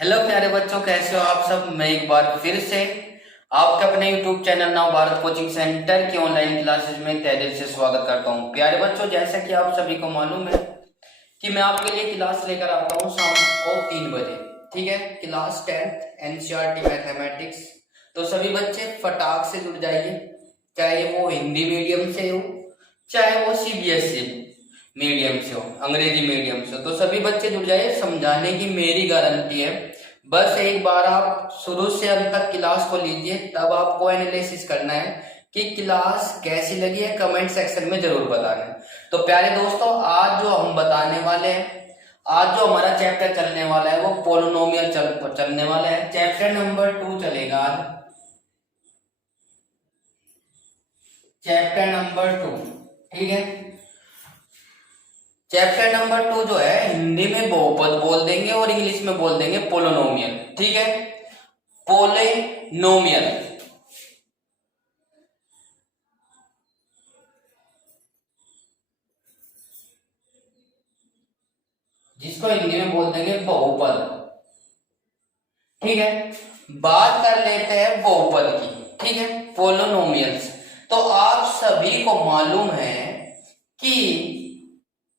Hello प्यारे बच्चों, कैसे हो आप सब। मैं एक बार फिर से आपके अपने YouTube चैनल नव भारत कोचिंग सेंटर की ऑनलाइन क्लासेस में तहे दिल से स्वागत करता हूं। प्यारे बच्चों, जैसा कि आप सभी को मालूम है कि मैं आपके लिए क्लास लेकर आता हूं शाम को 3 बजे। ठीक है, क्लास 10th NCERT मैथमेटिक्स। तो सभी बच्चे फटाक से जुड़ जाइए, चाहे वो हिंदी मीडियम से हो, चाहे वो CBSE मीडियम से हो, अंग्रेजी मीडियम से हो। तो सभी बच्चे जुड़ जाइए, समझाने की मेरी गारंटी है। बस एक बार आप शुरू से अंत तक क्लास को लीजिए, तब आपको एनालिसिस करना है कि क्लास कैसी लगी है, कमेंट सेक्शन में जरूर बताना है। तो प्यारे दोस्तों, आज जो हम बताने वाले हैं, आज जो हमारा चैप्टर चलने वाला है वो पोलिनोमियल चलने वाला है। चैप्टर नंबर 2 चलेगा आज, चैप्टर नंबर 2। ठीक है, चैप्टर नंबर 2 जो है हिंदी में बहुपद बोल देंगे और इंग्लिश में बोल देंगे पोलिनोमियल। ठीक है, पोलिनोमियल, जिसको हिंदी में बोल देंगे बहुपद। ठीक है, बात कर लेते हैं बहुपद की। ठीक है, पोलिनोमियल्स। तो आप सभी को मालूम है कि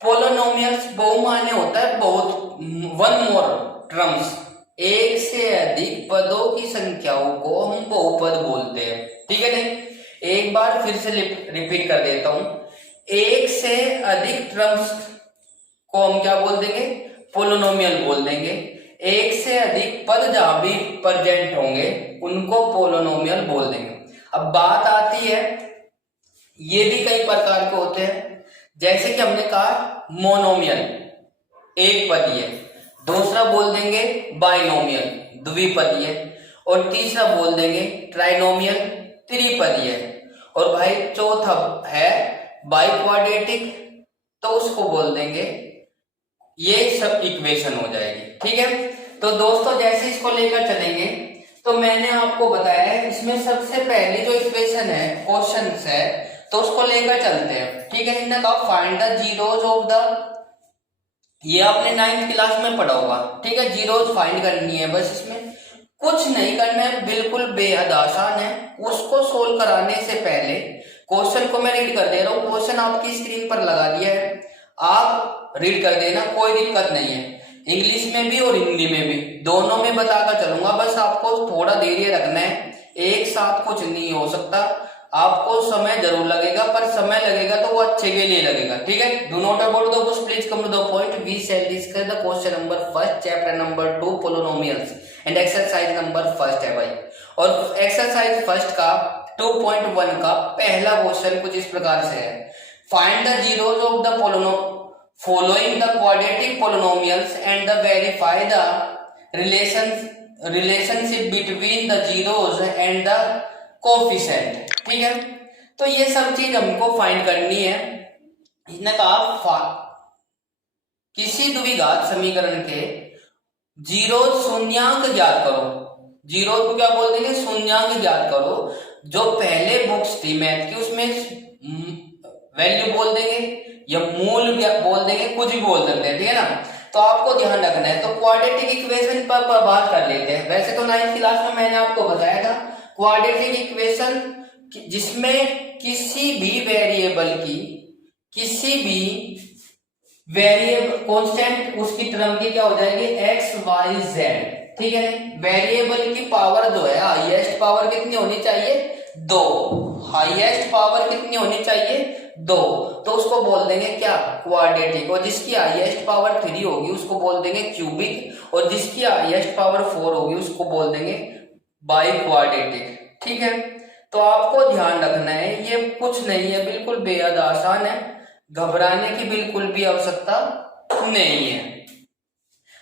पोलिनोमियल्स बहुमान्य होता है, बहुत वन मोर टर्म्स, एक से अधिक पदों की संख्याओं को हम बहुपद बोलते हैं। ठीक है, नहीं, एक बार फिर से रिपीट कर देता हूं, एक से अधिक टर्म्स को हम क्या बोल देंगे, पोलिनोमियल बोल देंगे। एक से अधिक पद जहां भी प्रेजेंट होंगे उनको पोलिनोमियल बोल देंगे। अब बात आती है, ये भी कई प्रकार के होते हैं, जैसे कि हमने कहा मोनोमियल एक पदीय, दूसरा बोल देंगे बाइनोमियल द्विपदीय, और तीसरा बोल देंगे ट्राइनोमियल त्रिपदीय, और भाई चौथा है बाइक्वाड्रेटिक, तो उसको बोल देंगे, ये सब इक्वेशन हो जाएगी। ठीक है, तो दोस्तों जैसे इसको लेकर चलेंगे, तो मैंने आपको बताया है इसमें सबसे पहली जो इक्वेशन है, क्वेश्चन है, तो उसको लेकर चलते हैं। ठीक है, इन्होंने कहा find the zeros of the, ये आपने 9th क्लास में पढ़ा होगा। ठीक है, जीरोज फाइंड करनी है, बस इसमें कुछ नहीं करना है, बिल्कुल बेहद आसान है। उसको सोल्व कराने से पहले क्वेश्चन को मैं रीड कर दे रहा हूँ, क्वेश्चन आपकी स्क्रीन पर लगा दिया है, आप रीड कर देना, कोई दिक्कत नहीं है। इंग्लिश में भी और हिंदी में भी, दोनों में बताकर चलूंगा, बस आपको थोड़ा धैर्य रखना है, एक साथ कुछ नहीं हो सकता। आपको समय जरूर लगेगा, पर समय लगेगा तो वो अच्छे के लिए लगेगा। ठीक है, do not about the books, please come to the point. We shall discuss the question number 1 chapter number 2 polynomials and exercise number 1 है भाई। और एक्सरसाइज 1 का 2.1 का पहला क्वेश्चन कुछ इस प्रकार से है, find the zeros of the following the quadratic polynomials and the verify the relationship between the zeros and the coefficient। ठीक है, तो ये सब चीज हमको फाइंड करनी है। इसने कहा किसी द्विघात समीकरण के जीरो शून्यांक ज्ञात करो, जीरो को क्या बोल देंगे, शून्यांक ज्ञात करो। जो पहले बुक्स थी मैथ की उसमें वैल्यू बोल देंगे या मूल बोल देंगे, कुछ भी बोल सकते हैं। ठीक है ना, तो आपको ध्यान रखना है। तो क्वाड्रेटिक इक्वेशन पर बात कर लेते हैं। वैसे तो 9th क्लास में मैंने आपको बताया था क्वाड्रेटिक इक्वेशन, जिसमें किसी भी वेरिएबल की, किसी भी वेरिएबल कांस्टेंट उसकी टर्म की क्या हो जाएगी, एक्स वाई जेड। ठीक है, वेरिएबल की पावर जो है, हाईएस्ट पावर कितनी होनी चाहिए, 2। हाईएस्ट पावर कितनी होनी चाहिए, 2। तो उसको बोल देंगे क्या, क्वाड्रेटिक। और जिसकी हाईएस्ट पावर 3 होगी उसको बोल देंगे क्यूबिक, और जिसकी हाईएस्ट पावर 4 होगी उसको बोल देंगे बाई क्वाड्रेटिक। ठीक है, तो आपको ध्यान रखना है, ये कुछ नहीं है, बिल्कुल बेहद आसान है, घबराने की बिल्कुल भी आवश्यकता नहीं है।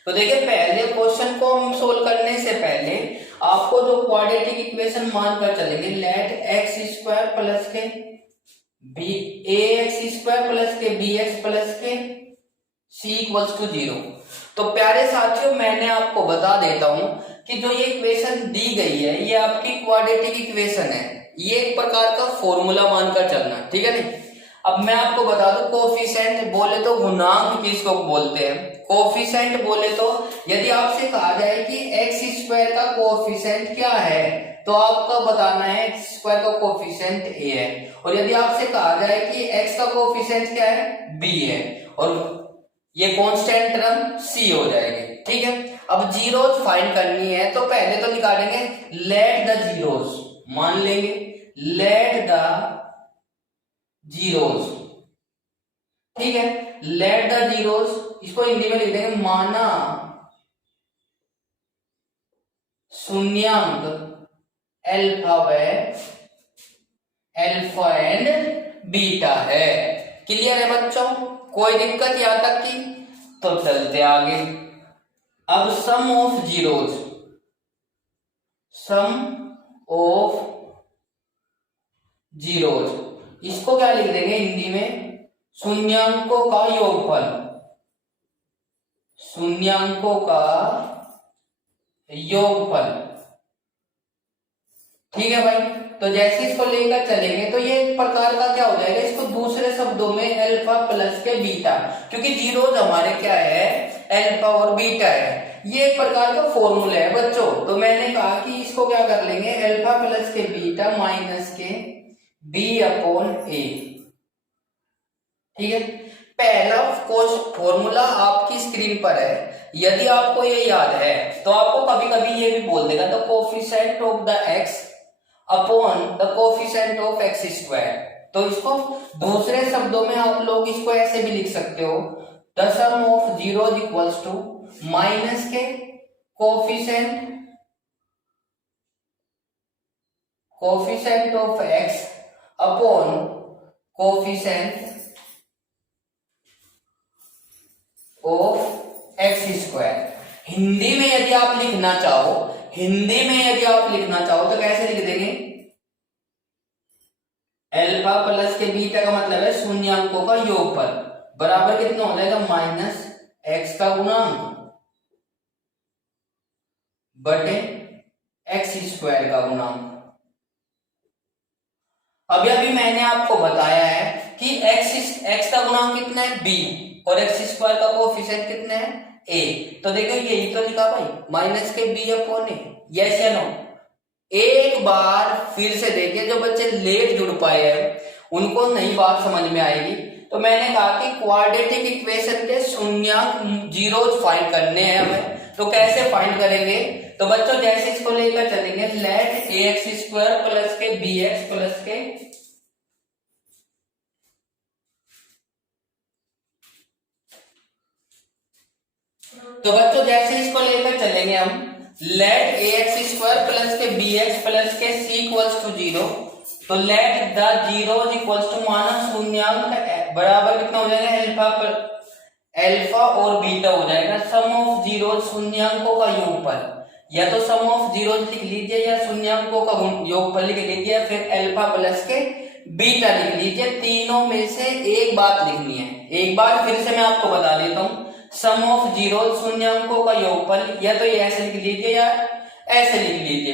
तो देखिए, पहले क्वेश्चन को हम सोल्व करने से पहले आपको जो क्वाड्रेटिक इक्वेशन मानकर चलेंगे, लेट एक्स स्क्वायर प्लस के बी ए एक्स स्क्वायर प्लस के बी एक्स प्लस के सी इक्वल्स टू 0। तो प्यारे साथियों, मैंने आपको बता देता हूं कि जो ये इक्वेशन दी गई है ये आपकी क्वाड्रेटिक इक्वेशन है, ये एक प्रकार का फॉर्मूला मानकर चलना। ठीक है नहीं, अब मैं आपको बता दूं, कोफिशिएंट बोले तो गुणांक किसको बोलते हैं? कोफिशिएंट बोले तो यदि आपसे कहा जाए कि एक्स स्क्वायर का कोफिशिएंट क्या है, तो आपको बताना है एक्स स्क्वायर का कोफिशिएंट ए है, और यदि आपसे कहा जाए कि एक्स का कोफिशिएंट क्या है, बी है, और ये कांस्टेंट टर्म सी हो जाएगी। ठीक है, अब जीरोस फाइंड करनी है तो पहले तो निकालेंगे लेट द जीरोस, मान लेंगे लेट द जीरोस। ठीक है, लेट द जीरोस, इसको हिंदी में लिख देंगे माना शून्यांक अल्फा व अल्फा एंड बीटा है। क्लियर है बच्चों, कोई दिक्कत यहां तक की? तो चलते आगे। अब sum of zeros, sum of zeros, इसको क्या लिख देंगे हिंदी में? शून्यांकों का योगफल, शून्यांकों का योगफल। ठीक है भाई, तो जैसे इसको लेकर चलेंगे तो ये एक प्रकार का क्या हो जाएगा, इसको दूसरे शब्दों में अल्फा प्लस के बीटा, क्योंकि जीरोस हमारे क्या है, अल्फा और बीटा है, ये एक प्रकार का फॉर्मूला है बच्चों। तो मैंने कहा कि इसको क्या कर लेंगे, अल्फा प्लस के बीटा माइनस के बी अपॉन ए। ठीक है, पहला फॉर्मूला आपकी स्क्रीन पर है, यदि आपको ये याद है तो आपको कभी कभी ये भी बोल देगा the coefficient of the x upon the coefficient of x square. तो इसको दूसरे शब्दों में आप लोग इसको ऐसे भी लिख सकते हो, the sum of zeros equals to minus के coefficient of x upon coefficient of x square. Hindi में यदि आप लिखना चाहो, हिंदी में यदि आप लिखना चाहो तो कैसे लिख देंगे, अल्फा प्लस के बीटा का मतलब है शून्यांकों का योगफल, बराबर कितना हो जाएगा, माइनस एक्स का गुणांक बटे एक्स स्क्वायर का गुणांक। अभी अभी मैंने आपको बताया है कि एक्स का गुणांक कितना है, बी, और एक्स स्क्वायर का कोफिशिएंट कितना है, ए। तो देखो यही तो लिखा भाई, माइनस के बी अपॉन ए, यस या नो? एक बार फिर से देखिए, जो बच्चे लेट जुड़ पाए हैं उनको नई बात समझ में आएगी। तो मैंने कहा कि क्वाड्रेटिक इक्वेशन के शून्यांक जीरोस फाइंड करने हैं हमें, तो कैसे फाइंड करेंगे? तो बच्चों जैसे इसको लेकर चलेंगे, let A X square plus के बी एक्स प्लस के तो बच्चों जैसे इसको लेकर चलेंगे हम, let A X square plus के बी एक्स प्लस के सी इक्वल्स टू जीरो, तो let the zeros equals to माना शून्यांक बराबर कितना हो जाएगा, अल्फा और बीटा हो जाएगा, सम ऑफ जीरोस शून्यांकों का योगफल, या तो सम ऑफ जीरोस लिख लीजिए या शून्यांकों का योगफल लिख लीजिए, या फिर अल्फा प्लस के बीटा लिख लीजिए। तीनों में से एक बात लिखनी है। एक बार फिर से मैं आपको बता देता हूं, सम ऑफ जीरोस शून्यांकों का योगफल, या तो ये ऐसे लिख लीजिए या ऐसे लिख लीजिए।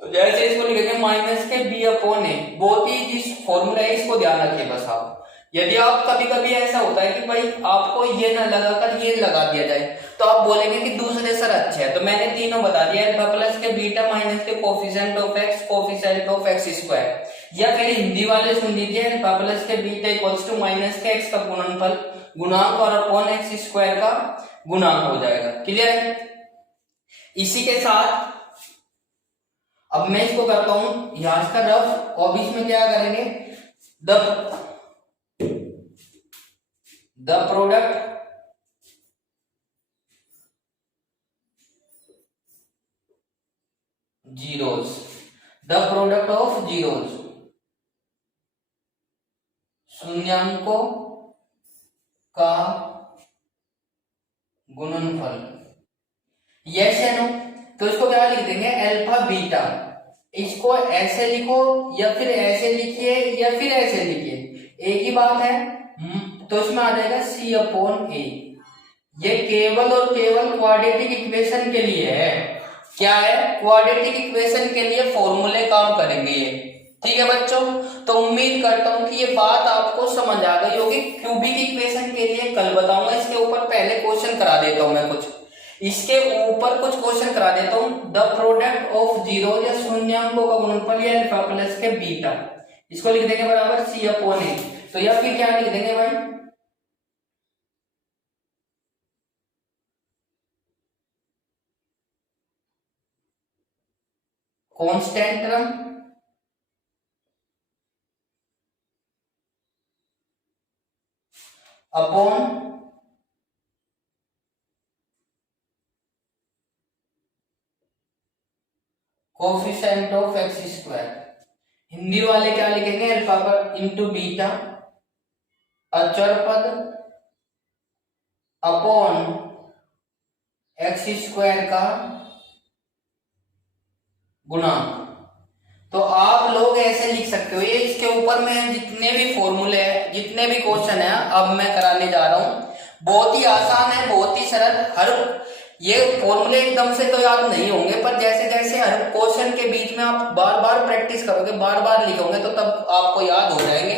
तो जैसे इसको लिखेंगे माइनस के बी अपॉन ए, बहुत ही जिस फॉर्मूला है इसको ध्यान रखिए बस आप। यदि आप कभी कभी ऐसा होता है कि भाई आपको ये ना लगाकर ये लगा दिया जाए, तो आप बोलेंगे कि दूसरे सर अच्छे है। तो मैंने तीनों बता दिया, अल्फा प्लस के बीटा माइनस के coefficient of x coefficient of x square, या फिर हिंदी वाले सुन लीजिए, अल्फा प्लस के बीटा इक्वल्स टू माइनस के एक्स का गुणनफल गुणांक और अपॉन एक्स स्क्वायर का गुणांक हो जाएगा। क्लियर है? इसी के साथ अब मैं इसको करता हूं यहां का रफ, और बीच में क्या करेंगे, the product zeros, the product of zeros, शून्यांकों का गुणनफल, यस या नो? तो इसको क्या लिख देंगे, अल्फा बीटा। इसको ऐसे लिखो या फिर ऐसे लिखिए या फिर ऐसे लिखिए, एक ही बात है। तो इसमें आ जाएगा सी अपॉन ए। ये केवल और केवल क्वाड्रेटिक इक्वेशन के लिए है। क्या है? क्वाड्रेटिक इक्वेशन के लिए फॉर्मूले काम करेंगे ये। ठीक है बच्चों, तो उम्मीद करता हूं कि ये बात आपको समझ आ गई होगी। क्यूबिक इक्वेशन के लिए कल बताऊंगा, इसके ऊपर पहले क्वेश्चन करा देता हूं मैं कुछ, इसके ऊपर कुछ क्वेश्चन करा देता हूं। द प्रोडक्ट ऑफ जीरो या शून्यांकों का गुणनफल या अल्फा प्लस के बीटा, इसको लिख देंगे बराबर सी अपॉन ए। तो या फिर क्या लिख देंगे भाई, constant term upon coefficient of x square. Hindi वाले क्या लिखेंगे, अल्फा पर इंटू बीटा अचर पद अपॉन एक्स स्क्वायर का गुणांक। तो आप लोग ऐसे लिख सकते हो, ये इसके ऊपर में जितने भी फॉर्मूले हैं, जितने भी क्वेश्चन है अब मैं कराने जा रहा हूं, बहुत ही आसान है, बहुत ही सरल। हर ये फॉर्मूले एकदम से तो याद नहीं होंगे, पर जैसे जैसे हर क्वेश्चन के बीच में आप बार बार प्रैक्टिस करोगे, बार बार लिखोगे, तो तब आपको याद हो जाएंगे।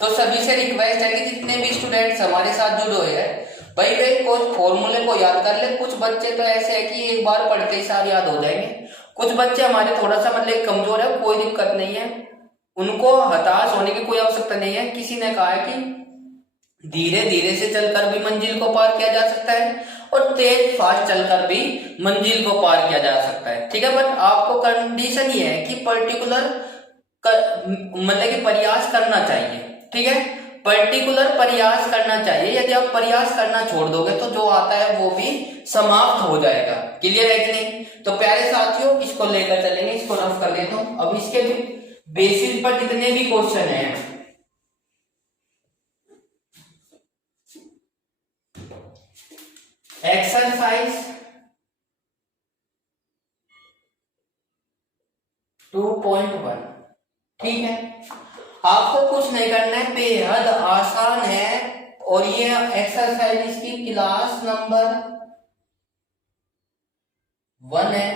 तो सभी से रिक्वेस्ट है कि जितने भी स्टूडेंट्स हमारे साथ जुड़े हुए हैं भाई, वे कुछ फॉर्मूले को याद कर ले। कुछ बच्चे तो ऐसे है कि एक बार पढ़ते ही सारे याद हो जाएंगे, कुछ बच्चे हमारे थोड़ा सा मतलब कमजोर है, कोई दिक्कत नहीं है, उनको हताश होने की कोई आवश्यकता नहीं है। किसी ने कहा है कि धीरे धीरे से चलकर भी मंजिल को पार किया जा सकता है और तेज फास्ट चलकर भी मंजिल को पार किया जा सकता है, ठीक है। बट आपको कंडीशन ये है कि पर्टिकुलर मतलब कि प्रयास करना चाहिए, ठीक है, पर्टिकुलर प्रयास करना चाहिए। यदि आप प्रयास करना छोड़ दोगे तो जो आता है वो भी समाप्त हो जाएगा। क्लियर है कि नहीं? तो प्यारे साथियों, इसको लेकर चलेंगे, इसको रफ कर देता हूं। अब इसके भी बेसिस पर जितने भी क्वेश्चन हैं, एक्सरसाइज 2.1, ठीक है, आपको कुछ नहीं करना है, बेहद आसान है। और ये एक्सरसाइज इसकी क्लास नंबर 1 है,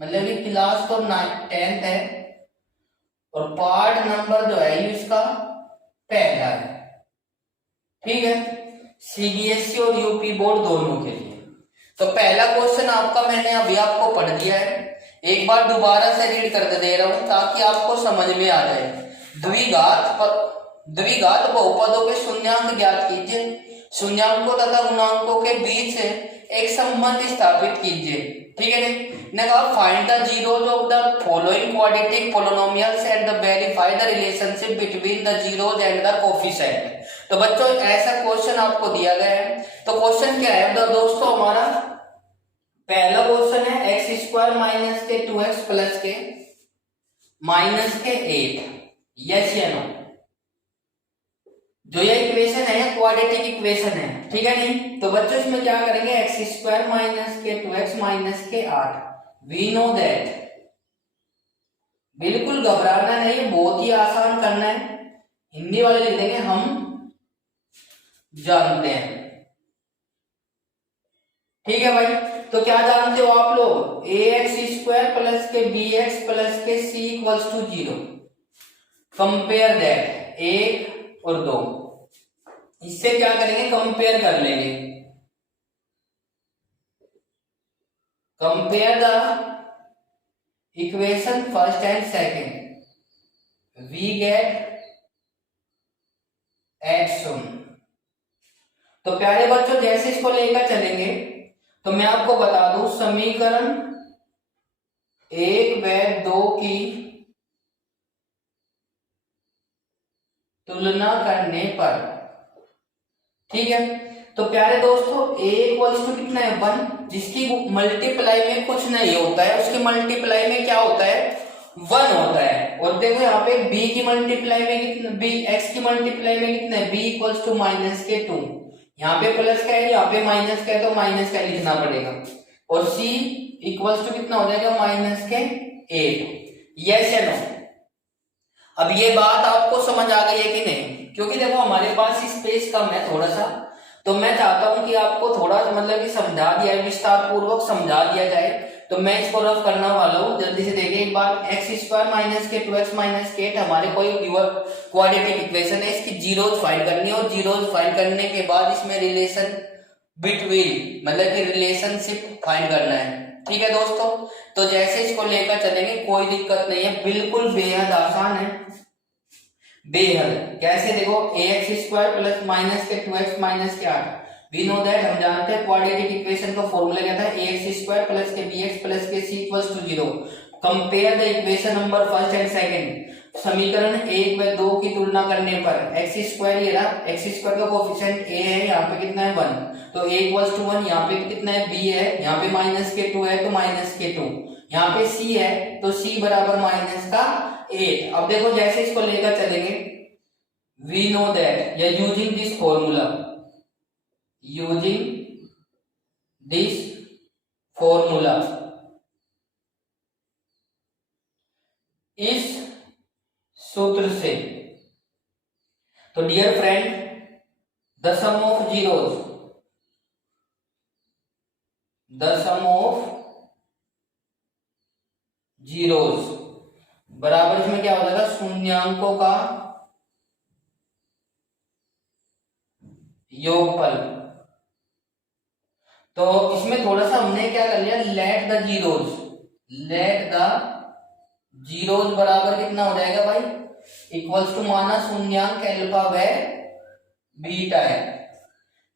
मतलब कि क्लास तो 10th है, और पार्ट नंबर जो है इसका पहला है, ठीक है, सीबीएसई और यूपी बोर्ड दोनों के लिए। तो पहला क्वेश्चन आपका मैंने अभी आपको पढ़ दिया है, एक बार दोबारा से रीड कर दे रहा हूं ताकि आपको समझ में आ जाए। द्विघात बहुपदों के शून्यांक ज्ञात कीजिए, शून्यांकों तथा गुणांकों के बीच एक संबंध स्थापित कीजिए, ठीक है। ने कहा find the zeros of the following quadratic polynomials and the verify the relationship between the zeros and the coefficient. तो बच्चों ऐसा क्वेश्चन आपको दिया गया है। तो क्वेश्चन क्या है दोस्तों, हमारा पहला क्वेश्चन है एक्स स्क्वायर माइनस के 2x प्लस के माइनस के 8, यस या नो। जो ये इक्वेशन है क्वाड्रेटिक इक्वेशन है, ठीक है नहीं। तो बच्चों इसमें क्या करेंगे, एक्स स्क्वायर माइनस के 2x माइनस के 8, वी नो दैट। बिल्कुल घबराना नहीं, बहुत ही आसान करना है। हिंदी वाले लिख देंगे हम जानते हैं, ठीक है भाई। तो क्या जानते हो आप लोग, ए एक्स स्क्वायर प्लस के बी एक्स प्लस के C equals to 0। Compare that, 1 और 2, इससे क्या करेंगे, कंपेयर कर लेंगे। Compare the equation first and second, we get X one. तो प्यारे बच्चों जैसे इसको लेकर चलेंगे तो मैं आपको बता दूं, समीकरण 1 व 2 की तुलना करने पर, ठीक है। तो प्यारे दोस्तों a इक्वल्स टू कितना है, 1, जिसकी मल्टीप्लाई में कुछ नहीं होता है, उसकी मल्टीप्लाई में क्या होता है, 1 होता है। और देखो यहाँ पे b की मल्टीप्लाई में कितना, x की मल्टीप्लाई में कितना है, b इक्वल्स टू माइनस के 2, यहाँ पे प्लस का है, यहाँ पे माइनस का है, तो माइनस का लिखना पड़ेगा। और c इक्वल्स टू कितना हो जाएगा, माइनस के 8, यस या नो। अब ये बात आपको समझ आ गई है कि नहीं, क्योंकि देखो हमारे पास स्पेस कम है थोड़ा सा, तो मैं चाहता हूं कि आपको थोड़ा मतलब कि समझा दिया, विस्तार पूर्वक समझा दिया जाए, तो मैं इसको रफ करने वाला हूँ, जल्दी से देखिए एक बार। एक्स स्क्वायर माइनस के 2x माइनस के 8 हमारे कोई क्वाड्रेटिक इक्वेशन है, इसकी जीरोज फाइंड करनी है और जीरोज फाइंड करने के बाद इसमें रिलेशन बिटवीन मतलब कि रिलेशनशिप फाइंड करना है। ठीक है दोस्तों, तो जैसे इसको लेकर चलेंगे कोई दिक्कत नहीं है, बिल्कुल बेहद आसान है, बेहद। कैसे देखो, ax स्क्वायर प्लस माइनस के 2x माइनस के 8, वी नो दैट, हम जानते हैं क्वाड्रेटिक इक्वेशन का फॉर्मूला क्या था, ax स्क्वायर प्लस के bx प्लस के c equals to 0। Compare the equation number first and second, समीकरण 1 व 2 की तुलना करने पर एक्स स्क्वायर, ये रहा एक्स स्क्वायर का कोफिशिएंट a है, यहाँ पे कितना है 1, तो a इक्वल्स टू 1, यहाँ पे कितना है b है, यहाँ पे माइनस के 2 है तो माइनस के 2, यहाँ पे c है तो c बराबर माइनस का 8। अब देखो जैसे इसको लेकर चलेंगे, वी नो दैट, या using this formula, using this formula, इस सूत्र से, तो dear friend, the sum of zeros, the sum of zeros बराबर इसमें क्या हो जाएगा, शून्यांकों का योगफल। तो इसमें थोड़ा सा हमने क्या कर लिया, let the zeros, late the zeros बराबर कितना हो जाएगा भाई, इक्वल्स टू माना शून्यांक अल्फा व बीटा है,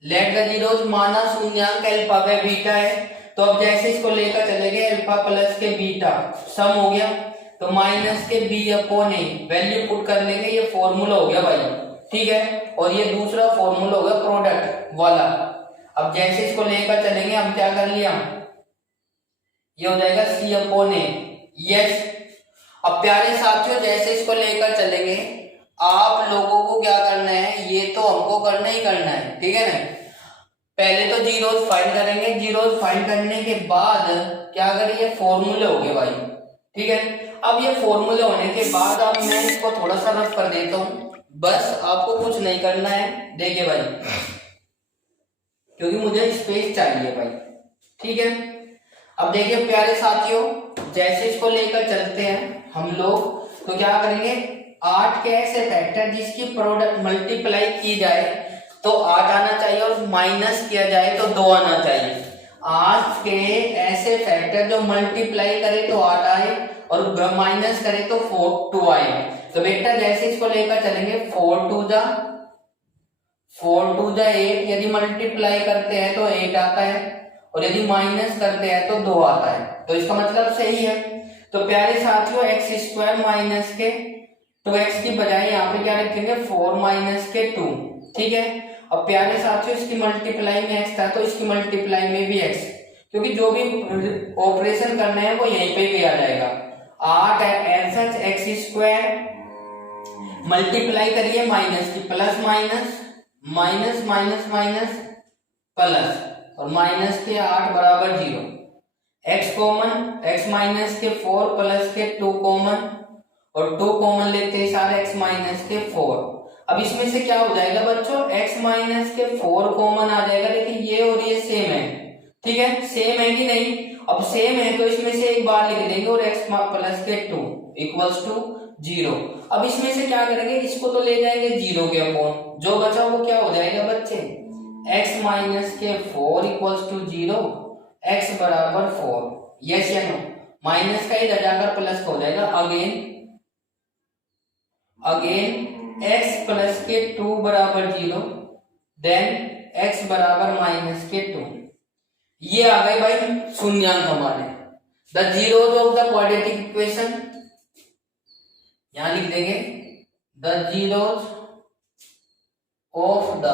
लेट द जीरोज माना शून्यांक अल्फा व बीटा है। तो अब जैसे इसको लेकर चलेंगे, अल्फा प्लस के बीटा सम हो गया, तो माइनस के बी अपॉन ए वैल्यू पुट कर लेंगे, ये फॉर्मूला हो गया भाई, ठीक है, और ये दूसरा फॉर्मूला होगा प्रोडक्ट वाला। अब जैसे इसको लेकर चलेंगे, हम क्या कर लिया, ये हो जाएगा सी अपॉन ए, यस। अब प्यारे साथियों जैसे इसको लेकर चलेंगे, आप लोगों को क्या करना है, ये तो हमको करना ही करना है, ठीक है ना। पहले तो जीरोज फाइंड करेंगे, जीरोज फाइंड करने के बाद क्या करेंगे, फॉर्मूले हो गए भाई, ठीक है। अब ये फॉर्मूले होने के बाद अब मैं इसको थोड़ा सा रफ कर देता हूं, बस आपको कुछ नहीं करना है, देखिए भाई, क्योंकि मुझे स्पेस चाहिए भाई, ठीक है। अब देखिए प्यारे साथियों, जैसे इसको लेकर चलते हैं हम लोग, तो क्या करेंगे, 8 के ऐसे फैक्टर जिसकी प्रोडक्ट मल्टीप्लाई की जाए तो 8 आना चाहिए और माइनस किया जाए तो 2 आना चाहिए। 8 के ऐसे फैक्टर जो मल्टीप्लाई करे तो 8 आए और माइनस करे तो 2 आए। तो बेटा जैसे इसको लेकर चलेंगे, 4 टू जा 8, यदि मल्टीप्लाई करते हैं तो 8 आता है और यदि माइनस करते हैं तो 2 आता है, तो इसका मतलब सही है। तो प्यारे साथियों, एक्स स्क्वायर माइनस के 2x की बजाय यहाँ पे क्या रखेंगे, 4 माइनस के 2, ठीक है। अब प्यारे साथियों इसकी मल्टीप्लाई में x था तो इसकी मल्टीप्लाई में भी x, क्योंकि जो भी ऑपरेशन करना है वो यहीं पे भी आ जाएगा। 8 एच एक्स स्क्वायर मल्टीप्लाई करिए माइनस की, plus minus minus minus minus plus, और माइनस के 8 बराबर 0, x कॉमन, x माइनस के 4 प्लस के 2 कॉमन, और 2 कॉमन लेते हैं सारे, x माइनस के 4। अब इसमें से क्या हो जाएगा बच्चों, x माइनस के 4 कॉमन आ जाएगा, लेकिन ये और ये सेम है, ठीक है, सेम है कि नहीं। अब सेम है तो इसमें से एक बार लिख देंगे, और x प्लस के 2 इक्वल्स टू 0। अब इसमें से क्या करेंगे, इसको तो ले जाएंगे 0 के अपॉन, जो बचा वो क्या हो जाएगा बच्चे, x माइनस के 4 इक्वल्स टू 0, x बराबर 4, यस या नो। माइनस का इधर जाकर प्लस हो जाएगा, अगेन x प्लस के 2 बराबर 0, देन x बराबर माइनस के 2। ये आ गए भाई शून्यांक हमारे, the zeros of the quadratic equation, यहां लिख देंगे the zeros of the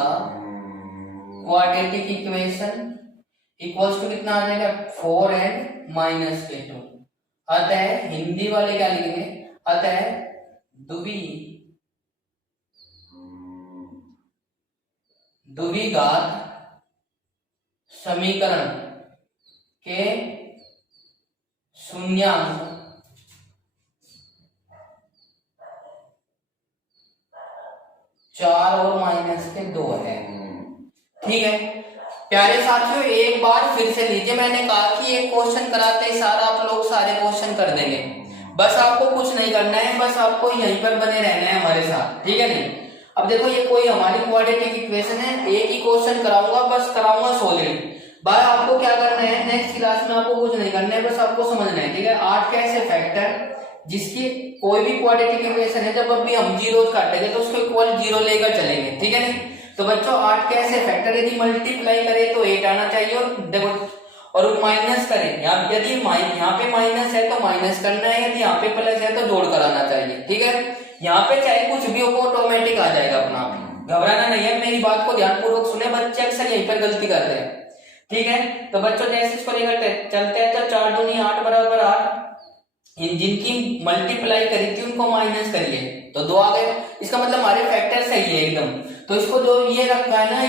quadratic equation equals to कितना आ जाएगा, 4 एंड माइनस के 2। अतः हिंदी वाले क्या लिखेंगे, अतः द्विघात समीकरण के शून्यांक चार और माइनस के 2 है, ठीक है। प्यारे साथियों एक बार फिर से लीजिए, मैंने कहा कि एक क्वेश्चन कराते ही सारा आप लोग सारे क्वेश्चन कर देंगे, बस आपको कुछ नहीं करना है, बस आपको यहीं पर बने रहना है हमारे साथ, ठीक है नहीं। अब देखो ये कोई हमारी क्वाड्रेटिक इक्वेशन है, एक ही क्वेश्चन कराऊंगा, बस कराऊंगा सॉलिड। भाई आपको क्या करना है, नेक्स्ट क्लास में आपको कुछ नहीं करना है, बस आपको समझना है, ठीक है। 8 के ऐसे फैक्टर जिसकी कोई भी क्वाड्रेटिक इक्वेशन है, जब अभी हम जीरो काटेंगे तो उसको इक्वल जीरो लेकर चलेंगे, ठीक है नहीं। तो बच्चों 8 के ऐसे फैक्टर यदि मल्टीप्लाई करें तो 8 आना चाहिए, और देखो और माइनस करें, यदि यहाँ पे माइनस है तो माइनस करना है, यदि यहाँ पे प्लस है तो जोड़ कर आना चाहिए, ठीक है। यहाँ पे चाहे कुछ भी हो ऑटोमेटिक आ जाएगा अपना आप, घबराना नहीं है, मेरी बात को ध्यानपूर्वक सुने, बच्चे अक्सर यहीं पर गलती करते हैं, ठीक है। तो बच्चों जैसे इसको लेकर चलते हैं, तो 4 दूनी 8 बराबर 8, जिनकी मल्टीप्लाई करी थी उनको माइनस करिए तो 2 आ गए, इसका मतलब हमारे फैक्टर सही है एकदम। तो इसको जो ये रखा है ना,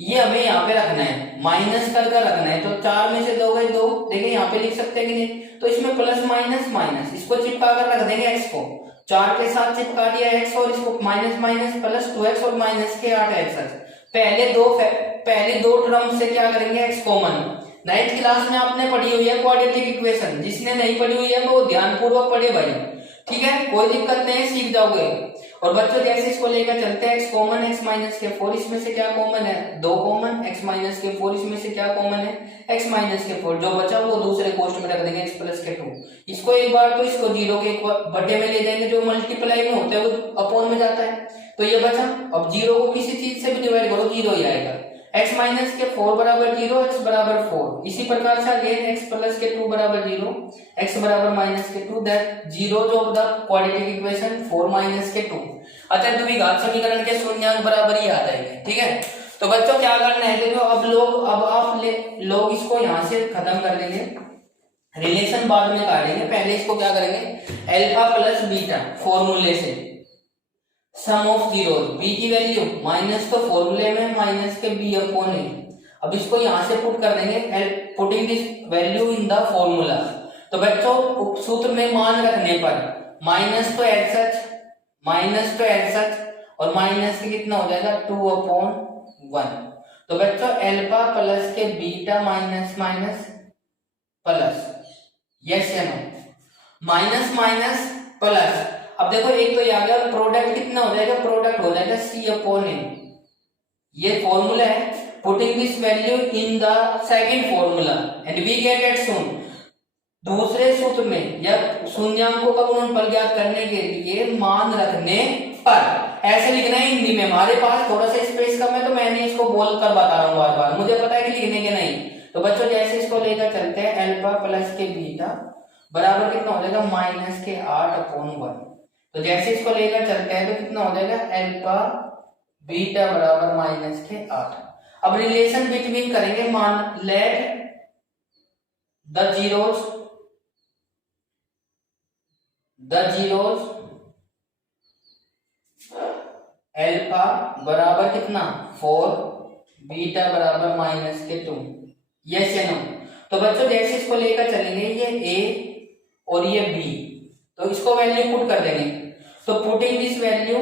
ये हमें यहाँ पे रखना है, माइनस कर रखना है, तो 4 में से 2 गए 2, देखिए यहाँ पे लिख सकते हैं कि नहीं, तो इसमें प्लस माइनस माइनस, इसको चिपका कर रख देंगे x को, 4 के साथ चिपका दिया x, और इसको माइनस माइनस प्लस 2x और माइनस के 8x। पहले दो टर्म से क्या करेंगे, x कॉमन। 9th क्लास में आपने पढ़ी हुई है क्वाड्रेटिक इक्वेशन, जिसने नहीं पढ़ी हुई है वो ध्यानपूर्वक पढ़े भाई, ठीक है, कोई दिक्कत नहीं, सीख जाओगे। और बच्चों जैसे इसको लेकर चलते हैं, x कॉमन, x माइनस के 4 इसमें से क्या कॉमन है, 2 कॉमन, x माइनस के 4 इसमें से क्या कॉमन है, x माइनस के 4, जो बचा वो दूसरे कोष्ठ में रख देंगे x प्लस के 2। इसको एक बार तो इसको जीरो के बटे में ले जाएंगे, जो मल्टीप्लाई में होता है वो अपॉन में जाता है, तो ये बचा। अब जीरो को किसी चीज से भी डिवाइड करो जीरो ही आएगा, x माइनस के 4 बराबर 0, x बराबर 4। इसी प्रकार से अगेन x प्लस के 2 बराबर 0, x बराबर माइनस के 2, दैट जीरो जो द क्वाड्रेटिक इक्वेशन 4 माइनस के 2। अतः द्विघात समीकरण के शून्यांक बराबर ही आ जाएंगे, ठीक है। तो बच्चों क्या करना है, देखो अब लोग इसको यहाँ से खत्म कर देंगे, रिलेशन बाद में काटेंगे, पहले इसको क्या करेंगे, अल्फा प्लस बीटा फॉर्मूले से सम ऑफ जीरोस, बी की वैल्यू माइनस, तो फॉर्मूले में माइनस के बी अपॉन ए। अब इसको यहां से पुट कर देंगे, putting this value in the formula. तो बच्चों सूत्र में मान रखने पर माइनस तो एड सच, और माइनस के कितना हो जाएगा 2/1। तो बच्चों अल्फा प्लस के beta minus minus plus, yes या नो, माइनस माइनस प्लस। अब देखो एक तो ये आ गया, प्रोडक्ट कितना हो जाएगा, प्रोडक्ट हो जाएगा C/A, ये फॉर्मूला है, putting this value in the second formula and we get it soon. दूसरे सूत्र में या शून्याङ्कों का गुणनफल ज्ञात करने के लिए मान रखने पर ऐसे लिखना है हिंदी में, हमारे पास थोड़ा सा स्पेस कम है तो मैंने इसको बोल कर बता रहा हूँ बार बार, मुझे पता है कि लिखने के नहीं। तो बच्चों जैसे इसको लेकर चलते हैं, अल्फा प्लस के बीटा बराबर कितना हो जाएगा, माइनस के 8/1। तो जैसे इसको लेकर चलते हैं तो कितना हो जाएगा, अल्फा बीटा बराबर माइनस के 8। अब रिलेशन बिटवीन करेंगे, मान लेट द जीरोस अल्फा बराबर कितना 4, बीटा बराबर माइनस के 2, यस या नो। तो बच्चों जैसे इसको लेकर चलेंगे, ये a और ये b, तो इसको वैल्यू पुट कर देंगे, तो पुटिंग दिस वैल्यू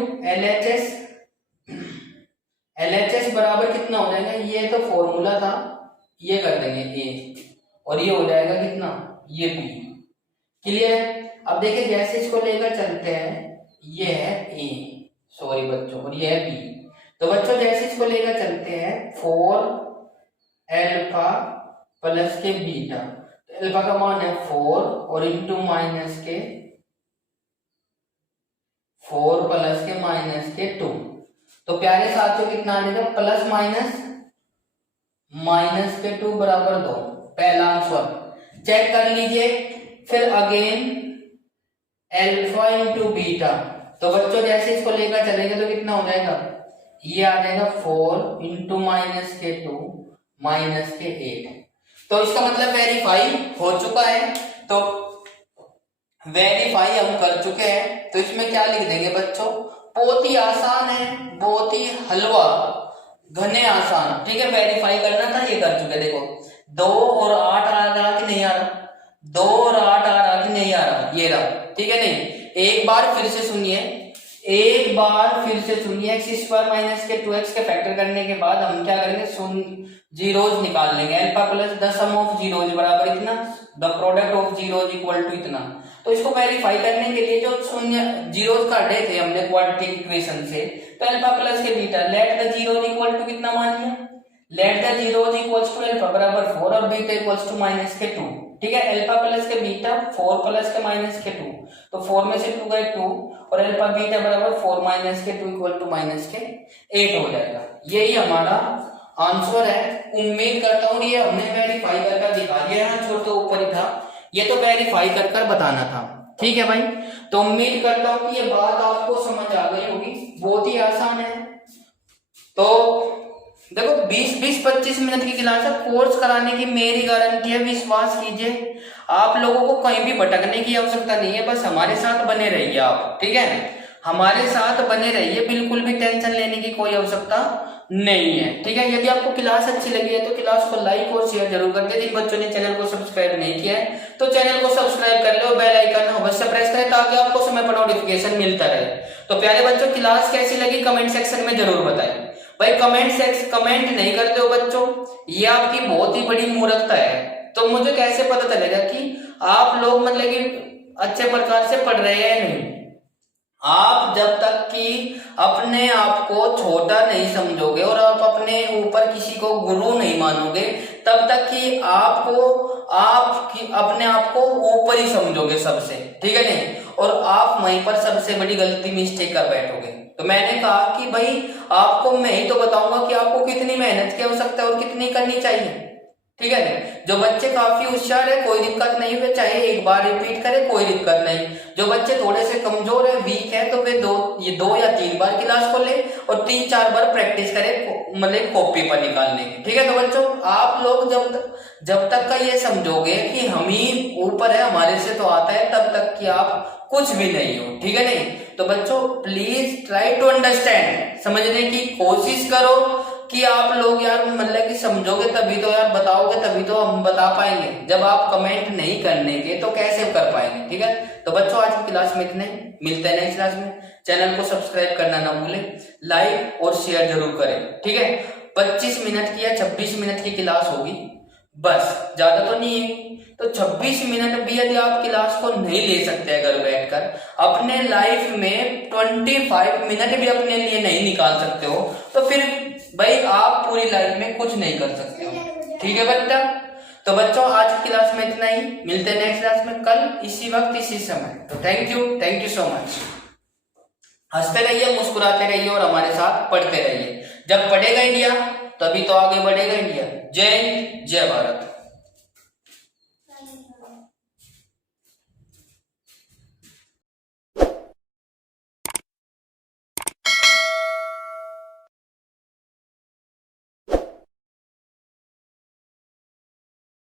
LHS बराबर कितना हो जाएगा, ये तो फॉर्मूला था, ये कर देंगे a और ये हो जाएगा कितना, ये b, क्लियर। अब देखिए जैसे इसको लेकर चलते हैं, ये है a, सॉरी बच्चों, और ये है b। तो बच्चों जैसे इसको लेकर चलते हैं, 4 अल्फा प्लस के बीटा, अल्फा का मान है 4 और इंटू माइनस के 4 प्लस के माइनस के 2। तो प्यारे साथियों कितना आ जाएगा, प्लस माइनस के 2 बराबर 2, पहला आंसर चेक कर लीजिए। फिर अगेन अल्फा इंटू बीटा, तो बच्चों जैसे इसको लेकर चलेंगे तो कितना हो जाएगा, ये आ जाएगा 4 इंटू माइनस के 2 माइनस के 8। तो इसका मतलब वेरीफाई हो चुका है, तो वेरीफाई हम कर चुके हैं, तो इसमें क्या लिख देंगे बच्चों, बहुत ही आसान है, बहुत ही हलवा घने आसान, ठीक है। वेरीफाई करना था, ये कर चुके। देखो 2 और 8 आ रहा कि नहीं आ रहा, 2 और 8 आ रहा कि नहीं आ रहा, ये रहा, ठीक है नहीं। एक बार फिर से सुनिए, x² माइनस के 2x के फैक्टर करने के बाद हम क्या करेंगे, जीरोज निकाल लेंगे। Alpha plus the sum of zeros बराबर इतना, the product of zeros equal to इतना। तो इसको वेरीफाई करने के लिए जो शून्य जीरोज काटे थे हमने क्वाड्रेटिक इक्वेशन से, तो अल्फा प्लस के beta let the zeros equal to कितना मान लिया, let the zeros equals to alpha बराबर 4 और बीटा इक्वल्स टू माइनस के 2। ठीक है, अल्फा प्लस के बीटा 4 प्लस के माइनस के 2, तो 4 में से 2 गए 2 और अल्फा बीटा बराबर 4 माइनस के 2 इक्वल टू माइनस के 8 हो जाएगा। यही हमारा आंसर है। उम्मीद करता हूँ ये हमने वेरीफाई करके दिखा दिया, यहाँ छोटे ऊपर ही था, ये तो वेरीफाई कर बताना था। ठीक है भाई, तो उम्मीद करता हूँ कि ये बात आपको समझ आ गई होगी, बहुत ही आसान है। तो देखो 20-25 मिनट की क्लास है, कोर्स कराने की मेरी गारंटी है, विश्वास कीजिए। आप लोगों को कहीं भी भटकने की आवश्यकता नहीं है, बस हमारे साथ बने रहिए आप। ठीक है, हमारे साथ बने रहिए, बिल्कुल भी टेंशन लेने की कोई आवश्यकता नहीं है। ठीक है, यदि आपको क्लास अच्छी लगी है तो क्लास को लाइक और शेयर जरूर कर दे। जिन बच्चों ने चैनल को सब्सक्राइब नहीं किया है तो चैनल को सब्सक्राइब कर लो, बेल आइकन अवश्य प्रेस करें ताकि आपको समय पर नोटिफिकेशन मिलता रहे। तो प्यारे बच्चों, क्लास कैसी लगी कमेंट सेक्शन में जरूर बताएं। भाई कमेंट नहीं करते हो बच्चों, ये आपकी बहुत ही बड़ी मूर्खता है। तो मुझे कैसे पता चलेगा कि आप लोग मतलब कि अच्छे प्रकार से पढ़ रहे हैं नहीं। आप जब तक कि अपने आप को छोटा नहीं समझोगे और आप अपने ऊपर किसी को गुरु नहीं मानोगे, तब तक कि अपने आप को ऊपर ही समझोगे सबसे। ठीक है नहीं, और आप वहीं पर सबसे बड़ी गलती मिस्टेक कर बैठोगे। तो मैंने कहा कि भाई आपको मैं ही तो बताऊंगा कि आपको कितनी मेहनत की आवश्यकता है और कितनी करनी चाहिए। ठीक है, जो बच्चे काफी होशियार है कोई दिक्कत नहीं है, चाहे एक बार रिपीट करे कोई दिक्कत नहीं। जो बच्चे थोड़े से कमजोर है, वीक है, तो वे दो या 3 बार क्लास को ले और 3-4 बार प्रैक्टिस करे, मतलब कॉपी पर निकालने की। ठीक है, तो बच्चों आप लोग जब तक का ये समझोगे कि हम ही ऊपर है, हमारे से तो आता है, तब तक कि आप कुछ भी नहीं हो। ठीक है नहीं, तो बच्चों प्लीज ट्राई टू अंडरस्टैंड, समझने की कोशिश करो कि आप लोग यार मतलब कि समझोगे तभी तो यार बताओगे, तभी तो हम बता पाएंगे। जब आप कमेंट नहीं करने के तो कैसे कर पाएंगे। ठीक है, तो बच्चों आज की क्लास में इतने, मिलते हैं नेक्स्ट क्लास में। चैनल को सब्सक्राइब करना ना भूलें, लाइक और शेयर जरूर करें। ठीक है, 25 मिनट की या 26 मिनट की क्लास होगी बस, ज्यादा तो नहीं है। तो 26 मिनट भी यदि आप क्लास को नहीं ले सकते घर बैठकर, अपने लाइफ में 25 मिनट भी अपने लिए नहीं निकाल सकते हो, तो फिर भाई आप पूरी लाइफ में कुछ नहीं कर सकते हो। ठीक है बच्चा, तो बच्चों आज की क्लास में इतना ही, मिलते हैं नेक्स्ट क्लास में कल इसी वक्त इसी समय। तो थैंक यू सो मच। हंसते रहिए, मुस्कुराते रहिए और हमारे साथ पढ़ते रहिए। जब पढ़ेगा इंडिया तभी तो आगे बढ़ेगा इंडिया। जय हिंद, जय भारत।